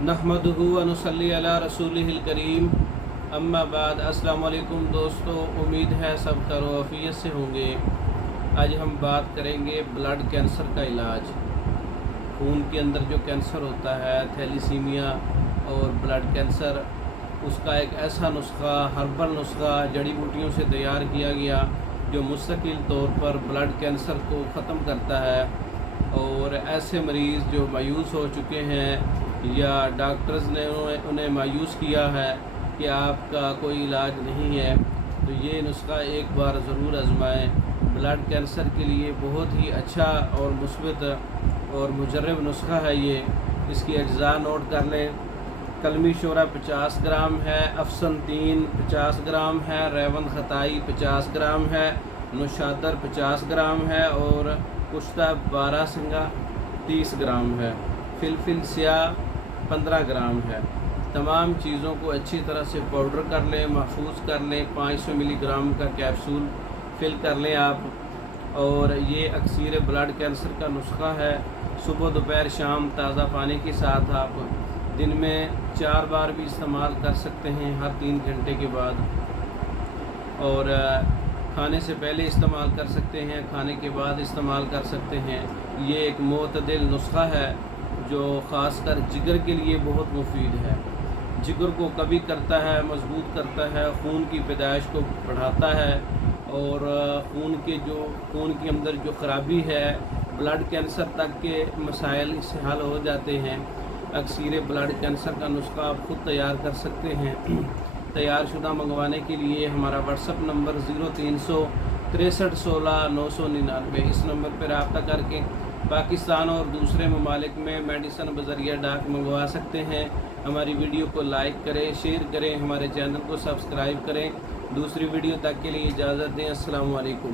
नहमदुहु व नुसल्ली अला रसूलिहिल करीम, अम्मा बाद। अस्सलाम वालेकुम दोस्तों, उम्मीद है सब खैरियत से होंगे। आज हम बात करेंगे ब्लड कैंसर का इलाज। खून के अंदर जो कैंसर होता है, थैलीसीमिया और ब्लड कैंसर, उसका एक ऐसा नुस्खा, हर्बल नुस्खा जड़ी बूटियों से तैयार किया गया जो मुस्तकिल तौर पर ब्लड कैंसर को ख़त्म करता है। और ऐसे मरीज़ जो मायूस हो चुके हैं या डॉक्टर्स ने उन्हें मायूस किया है कि आपका कोई इलाज नहीं है, तो ये नुस्खा एक बार ज़रूर आजमाएं। ब्लड कैंसर के लिए बहुत ही अच्छा और मुस्बत और मुजर्रब नुस्खा है ये। इसकी अज्जा नोट कर लें। कलमी शोरा 50 ग्राम है, अफसन 3 50 ग्राम है, रेवन खताई 50 ग्राम है, नुशादर 50 ग्राम है और कुश्ता 12 सिंगा 30 ग्राम है, फिलफिल स्याह 15 ग्राम है। तमाम चीज़ों को अच्छी तरह से पाउडर कर लें, महफूज कर लें। 500 मिलीग्राम का कैप्सूल फिल कर लें आप। और ये अक्सीर ब्लड कैंसर का नुस्खा है। सुबह दोपहर शाम ताज़ा पानी के साथ आप दिन में 4 बार भी इस्तेमाल कर सकते हैं, हर 3 घंटे के बाद। और खाने से पहले इस्तेमाल कर सकते हैं, खाने के बाद इस्तेमाल कर सकते हैं। ये एक मोतदिल नुस्खा है जो ख़ासकर जिगर के लिए बहुत मुफीद है। जिगर को कभी करता है, मजबूत करता है, खून की पैदाइश को बढ़ाता है और खून के अंदर जो ख़राबी है, ब्लड कैंसर तक के मसाइल इससे हल हो जाते हैं। अक्सीर ब्लड कैंसर का नुस्खा आप खुद तैयार कर सकते हैं। तैयार शुदा मंगवाने के लिए हमारा व्हाट्सअप नंबर 0300 63 16 999, इस नंबर पर रब्ता करके पाकिस्तान और दूसरे ममालिक में मेडिसन बज़रिया डाक मंगवा सकते हैं। हमारी वीडियो को लाइक करें, शेयर करें, हमारे चैनल को सब्सक्राइब करें। दूसरी वीडियो तक के लिए इजाज़त दें। अस्सलामु अलैकुम।